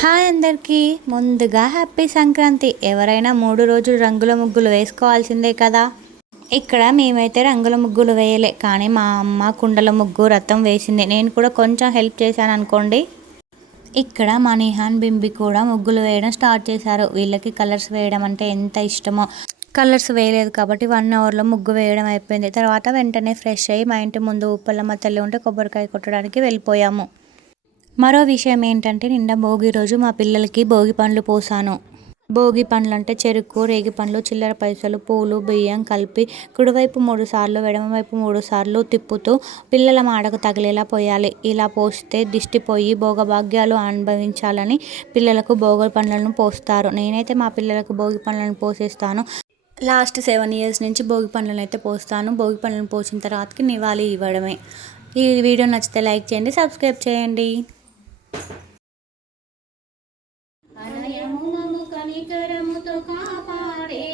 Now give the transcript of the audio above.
Hi అందరికీ ముందుగా happy Sankranti. ఎవరైనా 3 రోజులు రంగుల ముగ్గులు వేసుకోవాల్సిందే కదా. ఇక్కడ మేమైతే రంగుల ముగ్గులు వేయలే, కానీ మా అమ్మ కుండల ముగ్గు రథం వేసింది. నేను కూడా కొంచెం హెల్ప్ చేశాను అనుకోండి. ఇక్కడ మా నిహాన్ బింబి కూడా ముగ్గులు వేయడం స్టార్ట్ చేశారు. వీళ్ళకి కలర్స్ వేయడం అంటే ఎంత ఇష్టమో. కలర్స్ వేయలేదు కాబట్టి 1 అవర్లో ముగ్గు వేయడం అయిపోయింది. తర్వాత వెంటనే ఫ్రెష్ అయ్యి మా ఇంటి ముందు ఉప్పలమ్మ తల్లి ఉంటే కొబ్బరికాయ కొట్టడానికి వెళ్ళిపోయాము. మరో విషయం ఏంటంటే, నిన్న భోగి రోజు మా పిల్లలకి భోగి పండ్లు పోసాను. భోగి పండ్లు అంటే చెరుకు, రేగి పండ్లు, చిల్లర పైసలు, పూలు, బియ్యం కలిపి కుడివైపు 3 సార్లు, ఎడమవైపు 3 సార్లు తిప్పుతూ పిల్లల మాడకు తగిలేలా పోయాలి. ఇలా పోస్తే దిష్టి పోయి భోగభాగ్యాలు అనుభవించాలని పిల్లలకు భోగి పండ్లను పోస్తారు. నేనైతే మా పిల్లలకు భోగి పండ్లను పోసేస్తాను. లాస్ట్ 7 years నుంచి భోగి పండ్లను అయితే పోస్తాను. భోగి పండ్లను పోసిన తర్వాతకి నివాళి ఇవ్వడమే. ఈ వీడియో నచ్చితే లైక్ చేయండి, సబ్స్క్రైబ్ చేయండి. అనయమునము కనికరముతో కాపాడే